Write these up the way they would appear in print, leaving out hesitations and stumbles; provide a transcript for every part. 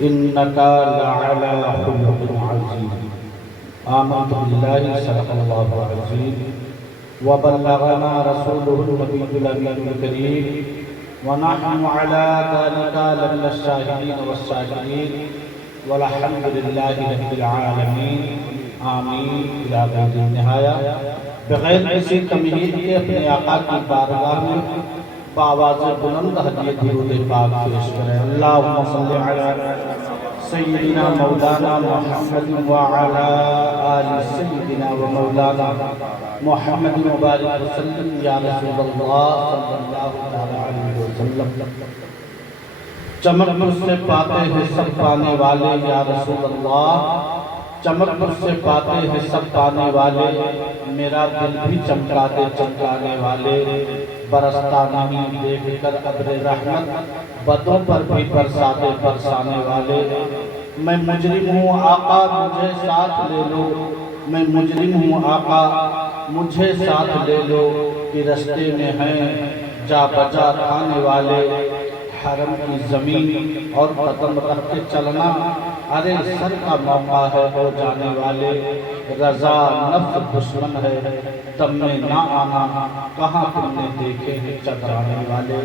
إنك لعلى خلق عظيم آمنت بالله صدق الله العظيم وبلغنا رسوله النبي الأمين الكريم ونحن على ذلك لمن الشاهدين والشاكرين والحمد لله رب العالمين آمین إلى بعد النہایا۔ بغیر کسی تمہید کے اپنے آقا کی بارگاہ میں بآواز بلند ہدیہ درود پاک پیش کریں۔ اللہم صلی علی سیدنا مولانا محمد وعلی آل سیدنا و مولانا محمد مبارک وسلم یا رسول اللہ صلی اللہ علیہ وسلم۔ چمک پر سے پاتے ہیں سب پانے والے یا رسول اللہ، چمک پر سے پاتے ہیں سب پانے والے، میرا دل بھی چمکاتے چمکانے والے، برستا نہیں دیکھ کر ابر رحمت، بدوں پر بھی برساتے برسانے والے۔ میں مجرم ہوں آقا مجھے ساتھ لے لو، میں مجرم ہوں آقا مجھے ساتھ لے لو، کہ رستے میں ہیں جا بجا کھانے والے، حرم کی زمین اور قدم رکھ کے چلنا، ارے سر کا موقع ہے ہو جانے والے، رضا نفس دشمن ہے دم میں نہ آنا، کہاں تم نے دیکھے ہیں چکرانے والے،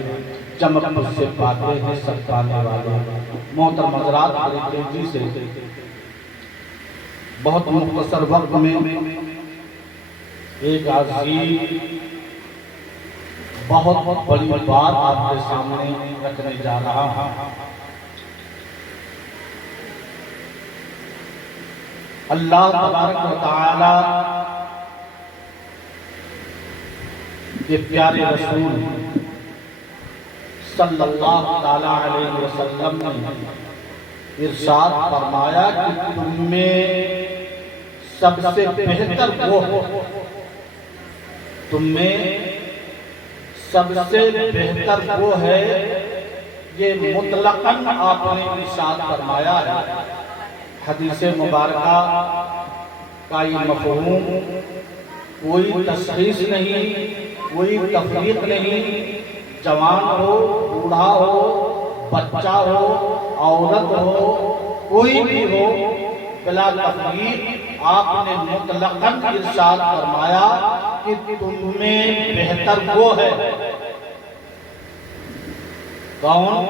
چمک پر سے پاتے ہیں سب پانے والے۔ محترم حضرات، بڑی تیزی سے بہت مختصر وقت میں ایک عظیم بہت بڑی بات آپ کے سامنے رکھنے جا رہا ہوں۔ اللہ تبارک و تعالی کے پیارے رسول صلی اللہ علیہ وسلم نے ارشاد فرمایا کہ تم میں سب سے بہتر وہ ہو، تم میں سب سے بہتر وہ ہے، یہ مطلقاً آپ نے ارشاد فرمایا ہے۔ حدیث مبارکہ کا یہ مفہوم کوئی تشخیص نہیں، کوئی تفریق نہیں، جوان ہو، بوڑھا ہو، بچہ ہو، عورت ہو، کوئی بھی ہو، بلا تفریق آپ نے مطلقاً ارشاد فرمایا کہ تم میں بہتر وہ ہے۔ کون؟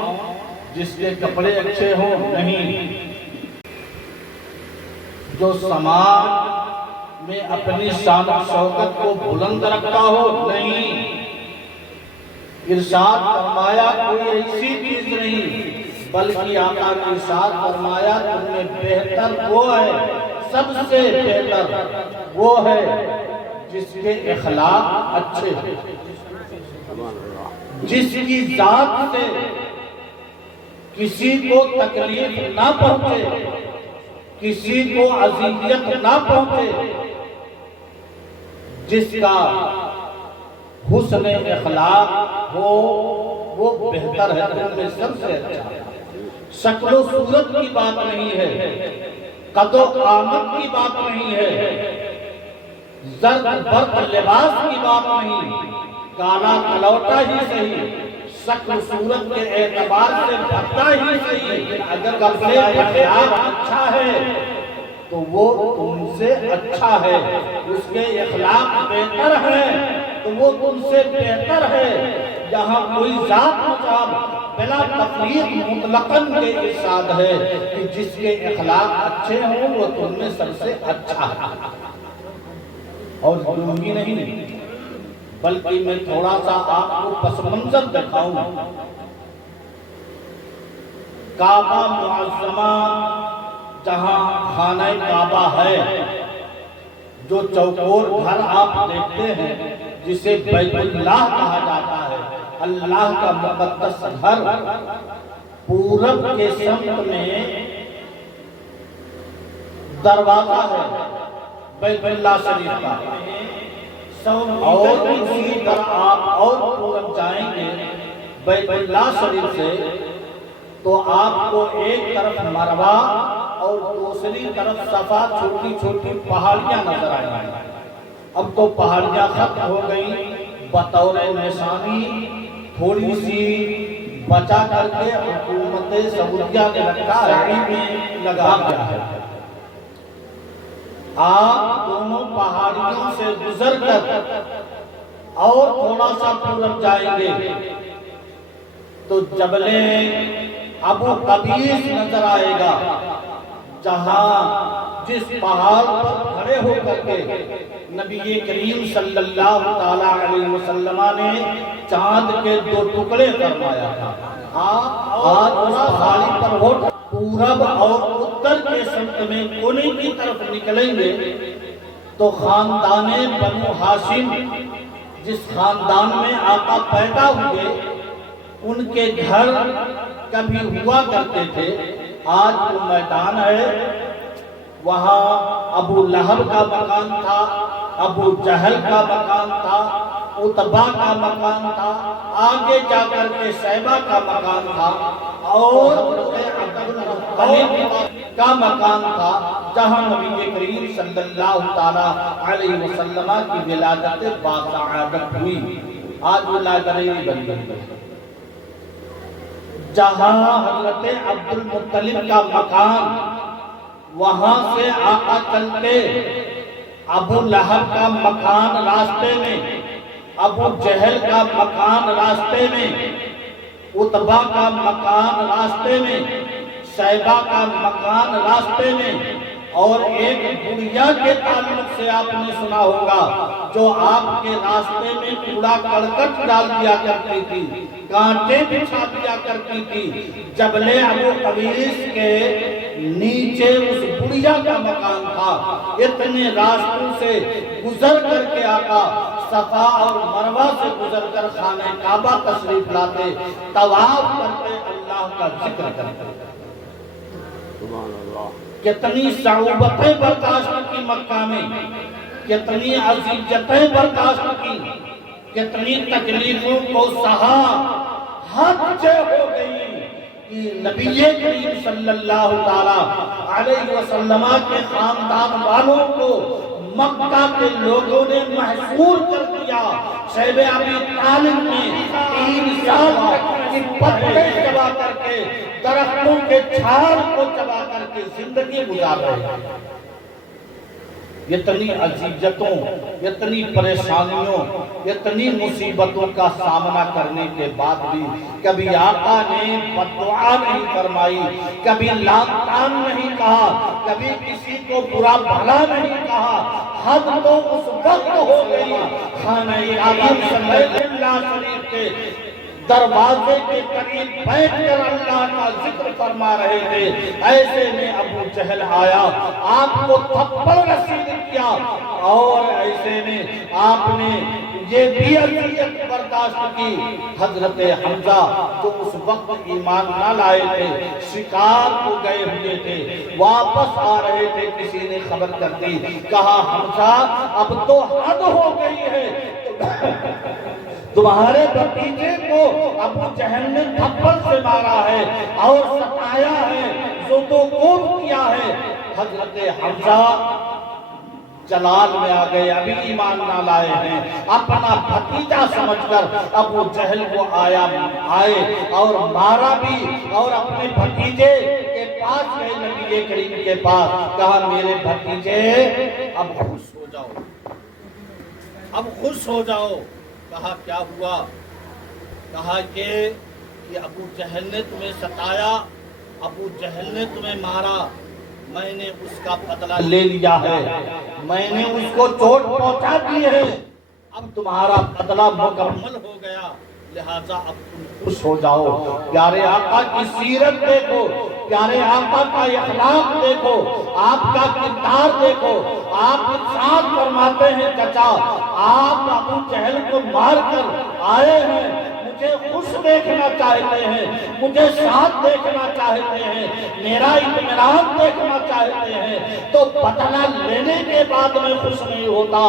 جس کے کپڑے اچھے ہوں؟ نہیں۔ جو سماج میں اپنی شان و شوکت کو بلند رکھتا ہو؟ نہیں۔ ارشاد فرمایا کوئی ایسی چیز نہیں، بلکہ آقا نے ارشاد فرمایا تم میں بہتر وہ ہے، سب سے بہتر وہ ہے جس کے اخلاق اچھے ہیں، جس کی ذات سے کسی کو تکلیف نہ پہنچے، کسی کو اذیت نہ پہنچے، جس کا حسن اخلاق ہو وہ بہتر ہے، تم میں سب سے اچھا ہے۔ شکل و صورت کی بات نہیں ہے، قد و قامت کی بات نہیں ہے، زرد برق لباس کی بات نہیں، کالا کلوٹا ہی صحیح، شکل و صورت کے اعتبار سے بھٹا ہی صحیح، اگر کپڑے اخلاق اچھا ہے تو وہ تم سے اچھا ہے، اس کے اخلاق بہتر ہیں تو وہ تم سے بہتر ہے۔ یہاں کوئی ذات مقام بلا تفریق مطلقاً کے ارشاد ہے کہ جس کے اخلاق اچھے ہوں وہ تم میں سب سے اچھا ہے۔ اور ضروری نہیں، بلکہ میں تھوڑا سا آپ کو پس منظر دکھاؤں۔ کعبہ معظمہ جہاں خانہ کعبہ ہے، جو چوکور گھر آپ دیکھتے ہیں جسے بیت اللہ کہا جاتا ہے، اللہ کا مقدس گھر، پورب کے سمت میں دروازہ ہے بیت اللہ شریف کا، اور اسی طرح آپ اور پورب جائیں گے بیت اللہ شریف سے تو آپ کو ایک طرف مروہ اور دوسری طرف صفا چھوٹی چھوٹی پہاڑیاں نظر آئیں گی۔ اب تو پہاڑیاں ختم ہو گئی، بطور نشانی تھوڑی سی بچا کر کے حکومت سعودیہ نے رکھا ہے میں لگا دیا ہے۔ آپ دونوں پہاڑیوں سے گزر کر اور تھوڑا سا پورب جائیں گے تو جبل ابو قبیس نظر آئے گا، جہاں جس پہاڑ پر کھڑے ہو کر کے نبی کریم صلی اللہ تعالیٰ علیہ وسلم نے چاند کے 2 ٹکڑے فرمایا تھا۔ آج اس پہاڑی پر ہو پورب اور اتر کے سمت میں کونے کی طرف نکلیں گے تو خاندان بنو ہاشم، جس خاندان میں آقا پیدا ہوئے، ان کے گھر کبھی ہوا کرتے تھے، آج وہ میدان ہے، وہاں ابو لہب کا مکان تھا، ابو جہل کا مکان تھا، عتبہ کا مکان تھا، آگے جا کر کے شیبہ کا مکان تھا، اور کا مکان تھا، جہاں نبی کریم صلی اللہ تعالیٰ علیہ وسلم کی ولادت باسعادت ہوئی۔ آج وہ لائبریری بن گئی، جہاں حضرت عبد المطلب کا مکان، وہاں سے آقا چلتے ابو لہب کا مکان راستے میں، ابو جہل کا مکان راستے میں، عتبہ کا مکان راستے میں، شیبہ کا مکان راستے میں، اور ایک بڑھیا کے تعلق سے آپ نے سنا ہوگا جو آپ کے راستے میں کوڑا کرکٹ ڈال دیا کرتی تھی، کانٹے بچھا دیا کرتی تھی، جبل ابو قبیس کے نیچے اس بڑھیا کا مکان تھا۔ اتنے راستوں سے گزر کر کے آقا صفا اور مروہ سے گزر کر خانہ کعبہ تشریف لاتے، طواف کرتے، اللہ کا ذکر کرتے۔ کتنی صعوبتیں برداشت کی مکہ میں، کتنی اذیتیں برداشت کی، کتنی تکلیفوں کو سہا، حد سے ہو گئی کہ نبی کریم صلی اللہ تعالیٰ علیہ وسلم کے خاندان والوں کو مکہ کے لوگوں نے محصور کر دیا۔ شیب ابی طالب نے 3 سال کی پتے چبا کر کے، درختوں کے چھال کو چبا کر کے زندگی گزار رہے ہیں۔ اتنی اذیتوں، اتنی پریشانیوں، اتنی مصیبتوں کا سامنا کرنے کے بعد بھی کبھی آقا نے بددعا نہیں فرمائی، کبھی لعن طعن نہیں کہا، کبھی کسی کو برا بھلا نہیں کہا۔ حد تو اس وقت ہو گئی خانہ کعبہ صلی اللہ شریف کے دروازے کے قریب بیٹھ کر اللہ کا ذکر فرما رہے تھے، ایسے میں ابو جہل آیا، آپ کو تھپڑ رسید کیا، اور ایسے میں آپ نے یہ بھی اذیت برداشت کی۔ حضرت حمزہ جو اس وقت ایمان نہ لائے تھے، شکار کو گئے ہوئے تھے، واپس آ رہے تھے، کسی نے خبر کر دی، کہا حمزہ اب تو حد ہو گئی ہے، تمہارے بھتیجے کو ابو جہل نے تھپڑ سے مارا ہے اور ستایا ہے، زد و کوب کیا ہے۔ حضرت حمزہ جلال میں آ گئے، ابھی ایمان نہ لائے ہیں، اپنا بھتیجا سمجھ کر ابو جہل کو آئے اور مارا بھی، اور اپنے بھتیجے کے پاس گئے، نبی کریم کے پاس، کہا میرے بھتیجے اب خوش ہو جاؤ، اب خوش ہو جاؤ۔ کہا کیا ہوا؟ کہا کہ ابو جہل نے تمہیں ستایا، ابو جہل نے تمہیں مارا، میں نے اس کا بدلہ لے لیا ہے، میں نے اس کو چوٹ پہنچا دی ہے، اب تمہارا بدلہ مکمل ہو گیا، لہذا اب تم خوش ہو جاؤ۔ پیارے آقا کی سیرت دیکھو، پیارے آقا کا اخلاق دیکھو، آپ کا کردار دیکھو۔ آپ ارشاد فرماتے ہیں چچا آپ ابو جہل کو مار کر آئے ہیں، مجھے خوش دیکھنا چاہتے ہیں، مجھے ساتھ دیکھنا چاہتے ہیں، میرا اطمینان دیکھنا چاہتے ہیں، تو بدلہ لینے کے بعد میں خوش نہیں ہوتا،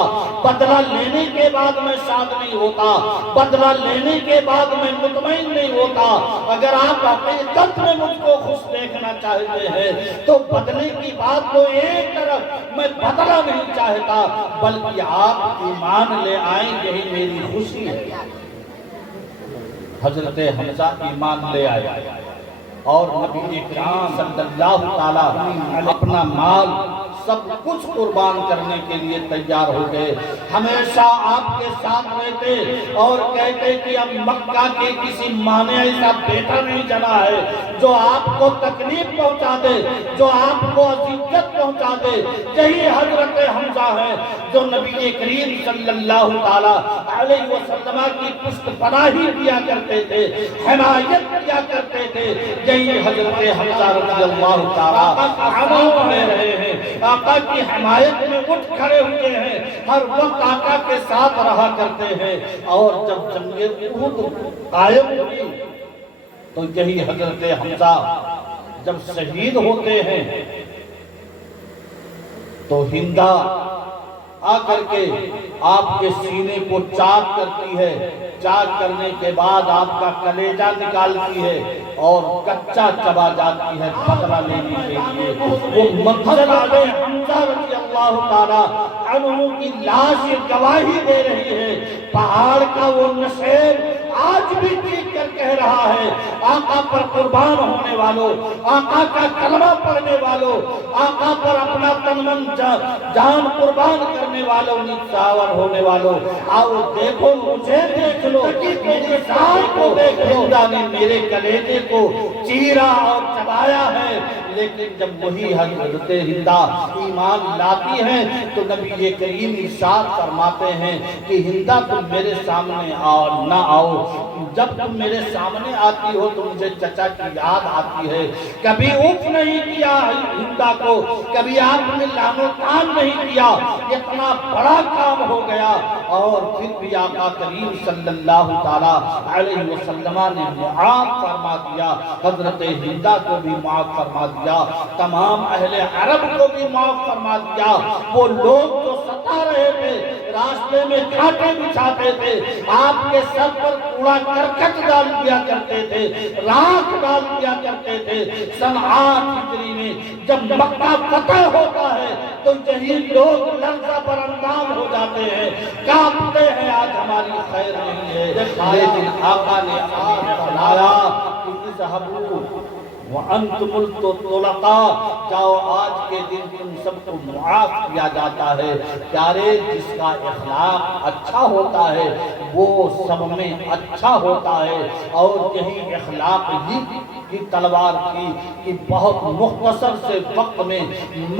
بدلہ لینے کے بعد میں شاد نہیں ہوتا، بدلہ لینے کے بعد میں مطمئن نہیں ہوتا۔ اگر آپ حقیقت میں مجھ کو خوش دیکھنا چاہتے ہیں تو بدلے کی بات تو ایک طرف، میں بدلہ نہیں چاہتا، بلکہ آپ ایمان لے آئیں، یہی میری خوشی ہے۔ حضرت حمزہ ایمان لے آیا اور نبی کریم صلی اللہ تعالی اپنا مال سب کچھ قربان کرنے کے لیے تیار ہو گئے. ہمیشہ آپ کے ساتھ رہتے اور کہتے کہ اب مکہ کے کسی ماں نے ایسا بیٹا نہیں جنا ہے جو آپ کو تکلیف پہنچا دے, جو آپ کو اذیت پہنچا دے. یہی حضرت حمزہ ہے جو نبی کریم صلی اللہ تعالی علیہ وسلم کی پشت پناہی دیا کرتے تھے, حمایت کیا کرتے تھے. یہی حضرت حمزہ رضی اللہ تعالی عنہ میں رہے ہیں, آقا کی حمایت میں اٹھ کھڑے ہوئے ہیں, ہر وقت آقا کے ساتھ رہا کرتے ہیں. اور جب جنگ احد قائم ہوئی تو یہی حضرت حمزہ جب شہید ہوتے ہیں تو ہندہ آ کر کے آپ کے سینے کو چاک کرتی ہے. چاک کرنے کے بعد آپ کا کلیجہ نکالتی ہے اور کچا چبا جاتی ہے بدلہ لینے کے لیے. وہ منظر آگے حمزہ رضی اللہ تعالی عنہ کی لاش گواہی دے رہی ہے. پہاڑ کا وہ نشیب آج بھی چیخ کر کہہ رہا ہے, آقا پر قربان ہونے والوں, آقا کا کلمہ پڑھنے والوں, آقا پر اپنا تن من جان قربان کرنے والوں, نچھاور ہونے والوں, آؤ دیکھو مجھے دیکھ لو, میری ذات کو دیکھ لو. خدا نے میرے کلیجے کو چیرا اور چبایا ہے. لیکن جب وہی حضرت ہندہ ایمان لاتی ہیں تو نبی کریم ارشاد فرماتے ہیں کہ ہندہ تم میرے سامنے آؤ نہ آؤ. جب تم میرے سامنے آتی ہو تو مجھے چچا کی یاد آتی ہے. کبھی اف نہیں کیا ہندہ کو, کبھی آپ نے لام و کان نہیں کیا. اتنا بڑا کام ہو گیا اور پھر بھی آقا کریم صلی اللہ تعالی علیہ وسلم نے معاف فرما دیا. حضرت ہندہ کو بھی معاف فرما دیا, تمام اہل عرب کو بھی معاف فرما دیا. وہ لوگ جو ستا رہے تھے, راستے میں کھاٹے بچھاتے تھے, آپ کے سر پر کوڑا کرکٹ ڈال دیا کرتے تھے, راکھ ڈال دیا کرتے تھے. سن 8 ہجری میں جب مکہ فتح ہوتا ہے تو یہی لوگ لرزہ پر اندام ہو جاتے ہیں, کانپتے ہیں, آج ہماری خیر نہیں ہے. لیکن آقا نے فرمایا کہ اذهبوا وَأَنْتُمُ الطُّلَقَاءُ, جاؤ آج کے دن تم سب کو معاف کیا جاتا ہے. پیارے, جس کا اخلاق اچھا ہوتا ہے وہ سب میں اچھا ہوتا ہے. اور یہی اخلاق ہی کی تلوار تھی کہ بہت مختصر سے وقت میں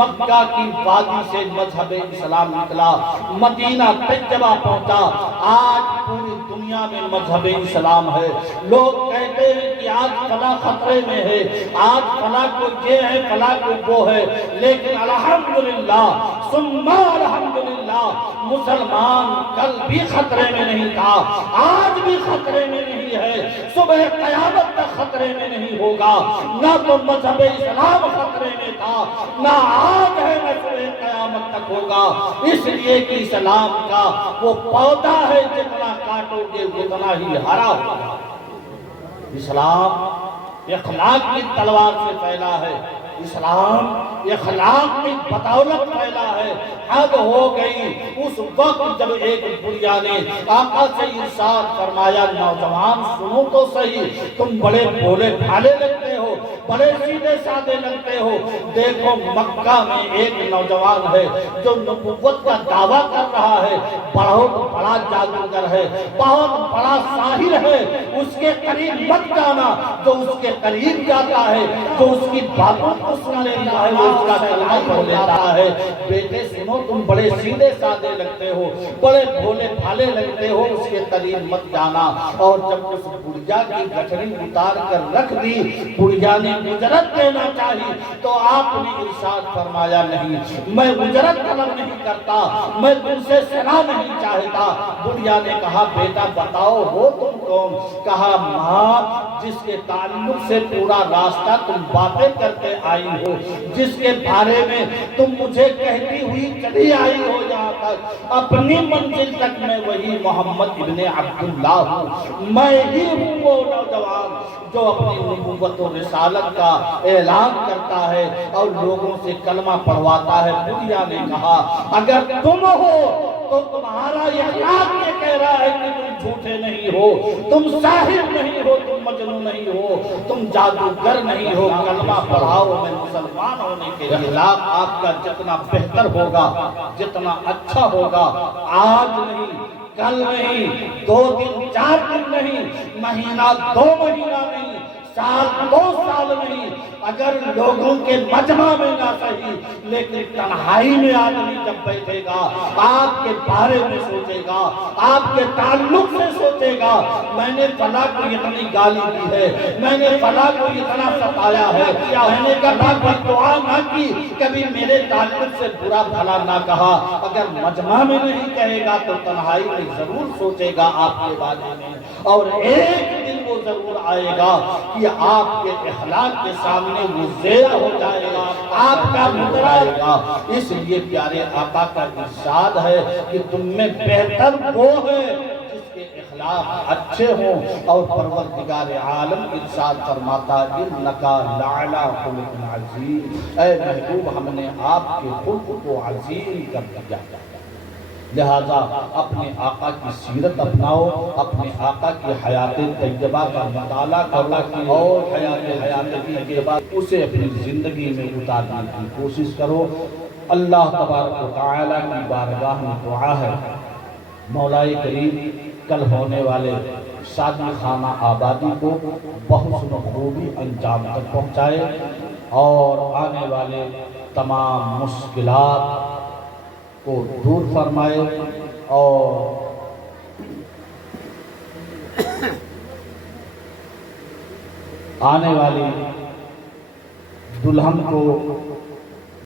مکہ کی وادی سے مذہب اسلام نکلا, مدینہ طیبہ پہنچا. آج پوری دنیا میں مذہب اسلام ہے. لوگ کہتے ہیں کہ آج فلاں خطرے میں ہے, آج فلاں کو یہ ہے, فلاں کو وہ ہے. لیکن الحمدللہ ثم الحمدللہ مسلمان کل بھی خطرے میں نہیں تھا, آج بھی خطرے میں نہیں ہے, صبح قیامت تک خطرے میں نہیں ہوگا. نہ تو مذہب اسلام خطرے میں تھا, نہ آج ہے, نہ صبح قیامت تک ہوگا. اس لیے کہ اسلام کا وہ پودا ہے, جتنا کاٹو گے اتنا ہی ہرا ہوگا. اسلام اخلاق کی تلوار سے پھیلا ہے, اسلام اخلاق کی بدولت پھیلا ہے. حد ہو گئی اس وقت جب ایک بڑھیا نے آقا سے ارشاد فرمایا, نوجوان سنو تو صحیح, تم بڑے بھولے بھالے لگتے ہو, بڑے سیدھے سادے لگتے ہو. دیکھو مکہ میں ایک نوجوان ہے جو نبوت کا دعویٰ کر رہا ہے, بہت بڑا جادوگر ہے, بہت بڑا ساحر ہے. اس کے قریب مت جانا, جو اس کے قریب جاتا ہے, جو اس کی باتوں کو سن لیتا ہے, وہ اس کا کلمہ پڑھ لیتا ہے. بیٹے سنو, تم بڑے سیدھے سادے لگتے ہو, بڑے بھولے بھالے لگتے ہو, اس کے قریب مت جانا. اور جب اس بڑھیا کی گٹھڑی اتار کر رکھ دی, بڑھیا نے اجرت دینا چاہی تو آپ نے ارشاد فرمایا, نہیں, میں اجرت طلب نہیں کرتا, میں تم سے صلاح نہیں چاہتا. بڑھیا نے کہا, بیٹا بتاؤ ہو تم کون؟ کہا, ماں جس کے تعلق سے پورا راستہ تم باتیں کرتے آئی ہو, جس کے بارے میں تم مجھے کہتی ہوئی چلی آئی ہو یہاں تک, اپنی منزل تک میں وہی محمد ابن عبداللہ ہوں. میں ہی ہوں وہ نوجوان جو اپنی نبوت و رسالت کا اعلان کرتا ہے اور لوگوں سے کلمہ پڑھواتا ہے. بڑھیا نے کہا, اگر تم ہو تو تمہارا اخلاق یہ کہہ رہا ہے کہ تم جھوٹے نہیں ہو، تم ساحر نہیں ہو، تم مجنون نہیں ہو، تم جادوگر نہیں ہو، کلمہ پڑھاؤ میں مسلمان ہونے کے لیے۔ اخلاق آپ کا جتنا بہتر ہوگا، جتنا اچھا ہوگا، آج نہیں، کل نہیں، 2 دن 4 دن نہیں، مہینہ 2 مہینہ نہیں، سال 2 سال نہیں، اگر لوگوں کے مجمع میں نہ صحیح لیکن تنہائی میں آدمی جب بیٹھے گا، آپ کے بارے میں سوچے گا، آپ کے تعلق سے سوچے گا، میں نے فلاں کو اتنی گالی دی ہے، میں نے فلاں کو اتنا ستایا ہے، میں نے کبھی بد دعا نہ کی، کبھی میرے تعلق سے برا بھلا نہ کہا، اگر مجمع میں نہیں کہے گا تو تنہائی میں ضرور سوچے گا آپ کے بارے میں، اور ایک دن وہ ضرور آئے گا کہ آپ کے اخلاق کے سامنے وہ زیرہ ہو جائے گا، آپ کا مدرا گا۔ اس لیے پیارے آقا کا ارشاد ہے کہ تم میں بہتر وہ ہے جس کے اخلاق اچھے ہوں، اور پروردگار عالم ارشاد فرماتا انکا لعلی خلق عظیم، اے محبوب ہم نے آپ کے خلق کو عظیم کر دیا۔ لہذا اپنے آقا کی سیرت اپناؤ، اپنے آقا کی حیات طیبہ کا مطالعہ کرو، اور حیات کے بعد اسے اپنی زندگی میں اتارنے کی کوشش کرو۔ اللہ تبارک و تعالیٰ کی بارگاہ میں دعا ہے، مولا کریم کل ہونے والے شادی خانہ آبادی کو بحسن و خوبی انجام تک پہنچائے، اور آنے والے تمام مشکلات کو دور فرمائے، اور آنے والی دلہن کو